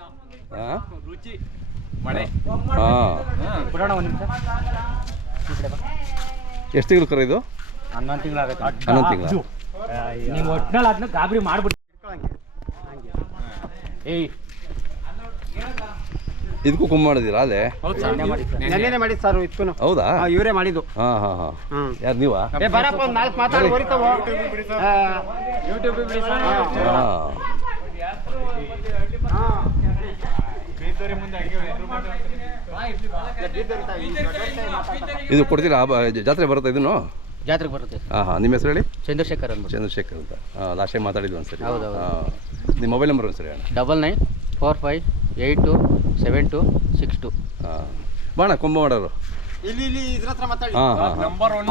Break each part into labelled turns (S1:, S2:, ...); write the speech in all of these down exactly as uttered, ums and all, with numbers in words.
S1: ಹಾಂ
S2: ರುಚಿ ಮಳೆ.
S1: ಹಾಂ
S2: ಬಿಡೋಣ ಒಂದು ನಿಮಿಷ.
S1: ಎಷ್ಟು ತಿಂಗಳು ಕರ ಇದು?
S2: ಹನ್ನೊಂದು ತಿಂಗಳಾಗತ್ತೆ.
S1: ಹನ್ನೊಂದು ತಿಂಗಳು.
S2: ನೀವು ಒಟ್ಟಿನಲ್ಲಿ ಅದನ್ನ ಗಾಬರಿ ಮಾಡ್ಬಿಟ್ಟು ಏಯ್
S1: ಇದಕ್ಕೂ ಕುಂಭ ಮಾಡಿದ್ದೀರಾ ಅಲ್ಲೇ?
S2: ನೆನ್ನೆನೇ ಮಾಡಿದ್ದು ಸರ್ ಇದಕ್ಕೂ.
S1: ಹೌದಾ?
S2: ಇವರೇ ಮಾಡಿದ್ದು.
S1: ಹಾಂ ಹಾಂ ಹಾಂ ಯಾರು ನೀವಾ?
S2: ಏ ಬರಪ್ಪ ಒಂದು ನಾಲ್ಕು ಮಾತಾಡಿ ಬರೀತಾವ ಯೂಟ್ಯೂಬ್ ಬಿಡಿ ಸರ್.
S1: ಹಾಂ ಇದು ಕೊಡ್ತೀರಾ? ಜಾತ್ರೆ ಬರುತ್ತೆ ಇದನ್ನು?
S2: ಜಾತ್ರೆಗೆ ಬರುತ್ತೆ.
S1: ಹಾಂ ಹಾಂ ನಿಮ್ಮ ಹೆಸರು ಹೇಳಿ?
S2: ಚಂದ್ರಶೇಖರ್ ಅಂದ್ಬಿಟ್ಟು.
S1: ಚಂದ್ರಶೇಖರ್ ಅಂತ. ಹಾಂ ಲಾಸ್ಟ್ ಟೈಮ್ ಮಾತಾಡಿದ್ವಿ ಒಂದು ಸರಿ.
S2: ಹೌದು
S1: ಹಾಂ ನಿಮ್ಮ ಮೊಬೈಲ್ ನಂಬರ್ ಒಂದು ಸರಿ ಹೇಳಿ.
S2: Double nine four five eight two seven two six two.
S1: ಹಾಂ ಬಾಣ ಕೊಂಬ ಮಾಡೋರು
S2: ಇಲ್ಲಿ ಇಲ್ಲಿ ಇದ್ರ ಹತ್ರ ಮಾತಾಡಿ.
S1: ಹಾಂ ಹಾಂ
S2: ನಂಬರ್ ಒನ್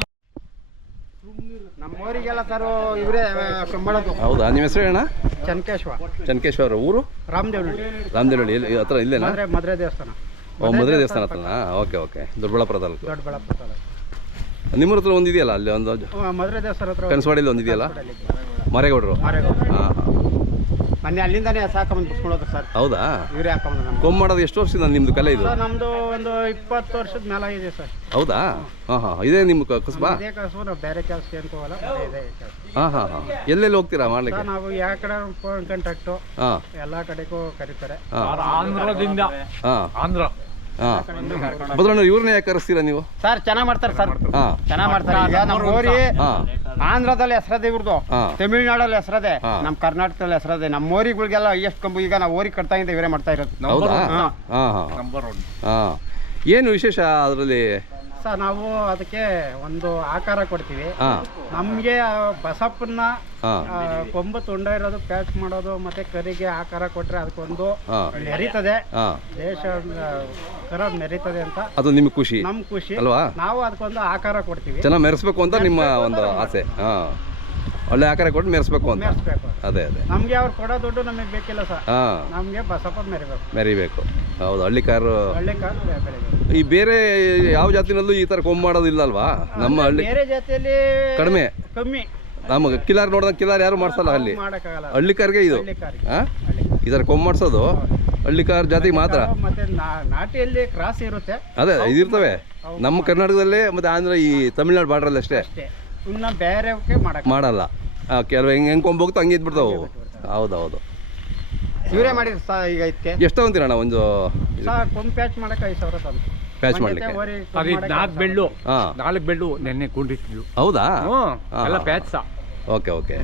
S2: ನಮ್ಮವರಿಗೆಲ್ಲ ಸರ್ ಇವರೇ ಮಾಡೋದು.
S1: ಹೌದಾ? ನಿಮ್ಮ ಹೆಸರು ಹೇಳಣ್ಣ?
S2: ಚನ್ಕೇಶ್ವ.
S1: ಚನ್ಕೇಶ್ವರ ಊರು?
S2: ರಾಮದೇವನಹಳ್ಳಿ.
S1: ರಾಮದೇವನಹಳ್ಳಿ ಎಲ್ಲಿ ಹತ್ರ ಇಲ್ಲೇನಾ?
S2: ಮದುವೆ ದೇವಸ್ಥಾನ.
S1: ಓ ಮದುವೆ ದೇವಸ್ಥಾನ ಹತ್ರನಾ? Okay okay. ದೊಡ್ಡಬಳ್ಳಾಪುರ ತಾಲೂಕು.
S2: ದೊಡ್ಡಬಳ್ಳಾಪುರ ತಾಲೂಕು.
S1: ನಿಮ್ಮೂರ ಹತ್ರ ಒಂದು ಇದೆಯಲ್ಲ ಅಲ್ಲಿ ಒಂದು
S2: ಮದುವೆ ದೇವಸ್ಥಾನ ಹತ್ರ
S1: ಕನಸವಾಡಿಲಿ ಒಂದು ಇದೆಯಲ್ಲ ಮಾರೇಗೌಡರು? ಹಾಂ ಹಾಂ
S2: ಮೊನ್ನೆ ಅಲ್ಲಿಂದಾನೇ ಹಾಕೊಂಬಂದು ಬಿಡ್ಸ್ಕೊಳ್ಳೋದು ಸರ್.
S1: ಹೌದಾ?
S2: ಇವರೇ ಹಾಕೊಂಬಂದು ನಮ್ಗೆ.
S1: ಕೊಂಬ್ ಮಾಡೋದು ಎಷ್ಟು ವರ್ಷದಿಂದ ನಿಮ್ಮದು ಕಲೆ ಇದು?
S2: ಸರ್ ನಮ್ಮದು ಒಂದು ಇಪ್ಪತ್ತು ವರ್ಷದ ಮೇಲಾಗಿದೆ ಸರ್.
S1: ಹೌದಾ? ಹಾಂ ಹಾಂ ಇದೇ ನಿಮ್ಮ ಕಸಬಾ?
S2: ಇದೇ ಕಸಬು. ನಾವು ಬೇರೆ ಕೆಲಸಕ್ಕೆ ಏನು ಹೋಗಲ್ಲ, ಇದೇ ಕೆಲಸ.
S1: ಹಾಂ ಹಾಂ ಹಾಂ ಎಲ್ಲೆಲ್ಲಿ ಹೋಗ್ತೀರಾ ಮಾಡ್ಲಿಕ್ಕೆ?
S2: ಸರ್ ನಾವು ಯಾವ ಕಡೆ ಫೋನ್ ಕಾಂಟ್ಯಾಕ್ಟು
S1: ಹಾಂ
S2: ಎಲ್ಲ ಕಡೆಗೂ ಕರೀತಾರೆ.
S1: ಹಾಂ
S2: ಆಂಧ್ರದಿಂದ.
S1: ಹಾಂ
S2: ಆಂಧ್ರ.
S1: ಹಾಂ ಬದ್ರಣ್ಣ ಇವ್ರನ್ನೇ ಯಾಕೆ ಕರೆಸ್ತೀರಾ ನೀವು?
S2: ಸರ್ ಚೆನ್ನಾಗಿ ಮಾಡ್ತಾರೆ ಸರ್.
S1: ಹಾಂ
S2: ಚೆನ್ನಾಗಿ ಮಾಡ್ತಾರೆ. ಈಗ ನಮ್ಮ ಊರಿ
S1: ಹಾಂ
S2: ಆಂಧ್ರದಲ್ಲಿ ಹೆಸರದೆ ಇವ್ರದ್ದು,
S1: ಹಾಂ
S2: ತಮಿಳ್ನಾಡಲ್ಲಿ ಹೆಸರದೆ,
S1: ಹಾಂ.
S2: ನಮ್ಮ ಕರ್ನಾಟಕದಲ್ಲಿ ಹೆಸರದೆ. ನಮ್ಮ ಓರಿಗಳಿಗೆಲ್ಲ ಎಷ್ಟು ಕಂಬು ಈಗ ನಾವು ಓರಿ ಕಟ್ತಾ ಇದ್ದ ಇವರೇ ಮಾಡ್ತಾ ಇರೋದು.
S1: ಹೌದಾ?
S2: ಹಾಂ
S1: ಹಾಂ ಹಾಂ
S2: ನಂಬರ್ ಒನ್.
S1: ಹಾಂ ಏನು ವಿಶೇಷ ಅದರಲ್ಲಿ?
S2: ಸರ್ ನಾವು ಅದಕ್ಕೆ ಒಂದು ಆಕಾರ ಕೊಡ್ತೀವಿ.
S1: ಹಾಂ
S2: ನಮಗೆ ಬಸಪ್ಪನ್ನ
S1: ಹಾಂ
S2: ಆ, ಕೊಂಬು ತುಂಡ ಇರೋದು ಪ್ಯಾಚ್ ಮಾಡೋದು ಮತ್ತೆ ಕರಿಗೆ ಆಕಾರ ಕೊಟ್ರೆ ಅದಕ್ಕೊಂದು
S1: ಹಾಂ
S2: ಮೆರೀತದೆ.
S1: ಹಾಂ
S2: ದೇಶ ಕರ ಮೆರೀತದೆ ಅಂತ
S1: ಅದು ನಿಮಗೆ ಖುಷಿ
S2: ನಮ್ ಖುಷಿ
S1: ಅಲ್ವಾ?
S2: ನಾವು ಅದಕ್ಕೊಂದು ಆಕಾರ ಕೊಡ್ತೀವಿ.
S1: ಚೆನ್ನಾಗಿ ಮೆರೆಸ್ಬೇಕು ಅಂತ ನಿಮ್ಮ ಒಂದು ಆಸೆ. ಹಾಂ ಒಳ್ಳೆ ಆಕಾರ ಕೊಟ್ಟು ಮೆರೆಸ್ಬೇಕು ಅಂತ.
S2: ಮೆರೆಸ್ಬೇಕು.
S1: ಅದೇ ಅದೇ
S2: ನಮ್ಗೆ ಅವ್ರು ಕೊಡೋ ದುಡ್ಡು ನಮಗೆ ಬೇಕಿಲ್ಲ ಸರ್.
S1: ಹಾಂ
S2: ನಮ್ಗೆ ಬಸಪ್ಪ ಮೆರಿಬೇಕು.
S1: ಮೆರಿಬೇಕು. ಹೌದು ಹಳ್ಳಿ ಕಾರು.
S2: ಹಳ್ಳಿ ಕಾರ್ ಬೆಳಿಬೇಕು.
S1: ಈ ಬೇರೆ ಯಾವ ಜಾತಿನಲ್ಲೂ ಈ ಥರ ಕೊಂಬು ಮಾಡೋದಿಲ್ಲ ಅಲ್ವಾ? ನಮ್ಮ ಹಳ್ಳಿ
S2: ಬೇರೆ ಜಾತಿಯಲ್ಲಿ
S1: ಕಡಿಮೆ.
S2: ಕಮ್ಮಿ.
S1: ನಮಗೆ ಕಿಲಾರ್ ನೋಡಿದಾಗ ಕಿಲಾರ್ ಯಾರು ಮಾಡ್ಸಲ್ಲ ಅಲ್ಲಿ.
S2: ಮಾಡಕ್ಕಾಗಲ್ಲ.
S1: ಹಳ್ಳಿ ಕಾರ್ಗೆ ಇದು.
S2: ಹಳ್ಳಿ ಕಾರಿಗೆ.
S1: ಹಾಂ
S2: ಹಳ್ಳಿ.
S1: ಈ ಥರ ಕೊಂಬು ಮಾಡಿಸೋದು ಹಳ್ಳಿ ಕಾರ್ ಜಾತಿಗೆ ಮಾತ್ರ.
S2: ಮತ್ತೆ ನಾ- ನಾಟಿಯಲ್ಲಿ ಕ್ರಾಸ್ ಇರುತ್ತೆ
S1: ಅದೇ ಇದಿರ್ತವೆ ನಮ್ಮ ಕರ್ನಾಟಕದಲ್ಲೇ ಮತ್ತು ಆಂಧ್ರ ಈ ತಮಿಳ್ನಾಡು ಬಾರ್ಡ್ರಲ್ಲಿ ಅಷ್ಟೇ.
S2: ಅಷ್ಟೇ. ಇನ್ನ ಬೇರೆವಕ್ಕೆ ಮಾಡಕ್
S1: ಮಾಡಲ್ಲ. ಕೆಲವು ಹೆಂಗೆ ಹೆಂಗೆ ಕೊಂಬು ಹೋಗ್ತಾ ಹಂಗೆ ಇದ್ಬಿಡ್ತಾವೆ. ಹೌದು ಹೌದು.
S2: ಇವರೇ ಮಾಡಿದ್ರು ಸರ್. ಈಗ ಇದಕ್ಕೆ
S1: ಎಷ್ಟು ತಗೊಂತೀರಣ್ಣ ಒಂದು
S2: ಸರ್ ಕೊಂಬ್ ಪ್ಯಾಚ್ ಮಾಡಕ್ ಐದು ಸಾವಿರ ತಂದು
S1: ಪ್ಯಾಚ್ ಮಾಡಲಿಕ್ಕೆ?
S2: ನಾಲ್ಕು ಬೆಳ್ಳು.
S1: ಹಾಂ
S2: ನಾಲ್ಕು ಬೆಳ್ಳು ನೆನ್ನೆ ಕೊಂಡಿತ್ತು.
S1: ಹೌದಾ?
S2: ಎಲ್ಲ ಪ್ಯಾಚ್ ಸಾ.
S1: Okay okay.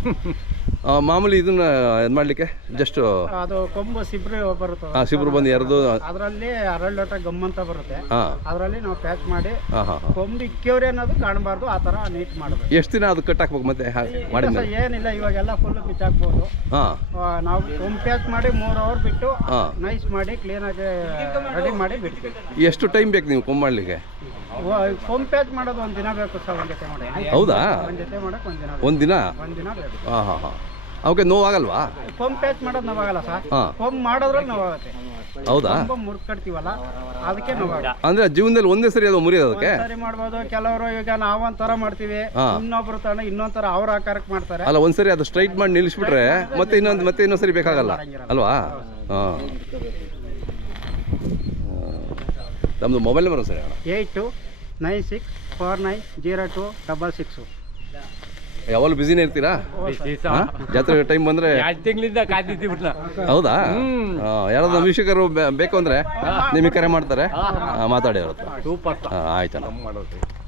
S1: ಮಾಮೂಲಿ ಇದನ್ನ ಇದು ಮಾಡಲಿಕ್ಕೆ ಜಸ್ಟ್
S2: ಅದು ಕೊಂಬು ಸಿಬ್ರು ಬರುತ್ತೆ.
S1: ಹಾಂ ಸಿಬ್ರು ಬಂದು ಎರೆದು
S2: ಅದರಲ್ಲಿ ಅರಳು ಲೋಟ ಗಮ್ ಅಂತ ಬರುತ್ತೆ.
S1: ಹಾಂ
S2: ಅದರಲ್ಲಿ ನಾವು ಪ್ಯಾಚ್ ಮಾಡಿ
S1: ಹಾಂ ಹಾಂ ಹಾಂ
S2: ಕೊಂಬು ಇಕ್ಕಿಯವ್ರೆ ಅನ್ನೋದು ಕಾಣಬಾರ್ದು. ಆ ಥರ ನೀಟ್ ಮಾಡಬೇಕು.
S1: ಎಷ್ಟು ದಿನ ಅದು ಕಟ್ ಹಾಕ್ಬೇಕು ಮತ್ತೆ ಮಾಡಿದ್ಮೇಲೆ?
S2: ಏನಿಲ್ಲ ಇವಾಗೆಲ್ಲ ಫುಲ್ ಬಿಚ್ಚಾಕ್ಬೋದು.
S1: ಹಾಂ
S2: ನಾವು ಕೊಂಬ್ ಪ್ಯಾಚ್ ಮಾಡಿ ಮೂರು ಅವರ್ ಬಿಟ್ಟು
S1: ಹಾಂ
S2: ನೈಸ್ ಮಾಡಿ ಕ್ಲೀನಾಗಿ ರೆಡಿ ಮಾಡಿ ಬಿಡ್ತೀವಿ.
S1: ಎಷ್ಟು ಟೈಮ್ ಬೇಕು ನೀವು ಕೊಂಬ್ ಮಾಡಲಿಕ್ಕೆ?
S2: ಕೊಂಬ್ ಪ್ಯಾಚ್ ಮಾಡೋದು ಒಂದು ದಿನ ಬೇಕು ಸರ್. ಒಂದು ಜೊತೆ ಮಾಡಿ.
S1: ಹೌದಾ?
S2: ಒಂದು ಜೊತೆ ಮಾಡಕ್ಕೆ ಒಂದು ದಿನ
S1: ಒಂದು ದಿನ?
S2: ಒಂದು ದಿನ ಬೇಕು.
S1: ಹಾಂ ಹಾಂ ಹಾಂ ಅವಕ್ಕೆ ನೋವಾಗಲ್ವಾ?
S2: ಕೊಂಬ್ ಪ್ಯಾಚ್ ಮಾಡೋದು ನೋವಾಗಲ್ಲ ಸರ್.
S1: ಹಾಂ
S2: ಕೊಂಬ್ ಮಾಡೋದ್ರಲ್ಲಿ ನೋವಾಗುತ್ತೆ.
S1: ಹೌದಾ?
S2: ಕೊಂಬ ಮುರ್ಕಡ್ತೀವಲ್ಲ ಅದಕ್ಕೆ ನೋವಾಗುತ್ತೆ.
S1: ಅಂದರೆ ಜೀವನದಲ್ಲಿ ಒಂದೇ ಸರಿ ಅದು ಮುರಿಯೋದಕ್ಕೆ
S2: ಸರಿ ಮಾಡ್ಬೋದು. ಕೆಲವರು ಈಗ ನಾವು ಒಂಥರ ಮಾಡ್ತೀವಿ,
S1: ಹಾಂ.
S2: ಇನ್ನೊಬ್ರು ತಗೊಂಡು ಇನ್ನೊಂಥರ ಅವ್ರ ಆಕಾರಕ್ಕೆ ಮಾಡ್ತಾರೆ.
S1: ಅಲ್ಲ ಒಂದ್ಸರಿ ಅದು ಸ್ಟ್ರೈಟ್ ಮಾಡಿ ನಿಲ್ಲಿಸ್ಬಿಟ್ರೆ ಮತ್ತೆ ಇನ್ನೊಂದು ಮತ್ತೆ ಇನ್ನೊಂದ್ಸರಿ ಬೇಕಾಗಲ್ಲ ಅಲ್ವಾ? ಹಾಂ ನಮ್ಮದು ಮೊಬೈಲ್ ನಂಬರ್ ಸರಿ ಅಣ್ಣ?
S2: Eight two nine six four nine zero two double six.
S1: ಯಾವಾಗಲೂ ಬಿಸಿನೇ ಇರ್ತೀರಾ? ಹಾಂ ಜಾತ್ರೆ ಟೈಮ್ ಬಂದರೆ
S2: ಎರಡು ತಿಂಗಳಿಂದ ಕಾಯ್ತಿದ್ದೀವಿ.
S1: ಹೌದಾ? ಹಾಂ ಯಾರಾದ್ರು ನಮ್ಮ ವೀಕ್ಷಕರು ಬೇಕು ಅಂದರೆ ನಿಮಗೆ ಕರೆ ಮಾಡ್ತಾರೆ. ಮಾತಾಡಿ ಅವ್ರ ಹತ್ರ.
S2: ಸೂಪರ್.
S1: ಹಾಂ ಆಯ್ತಣ್ಣ.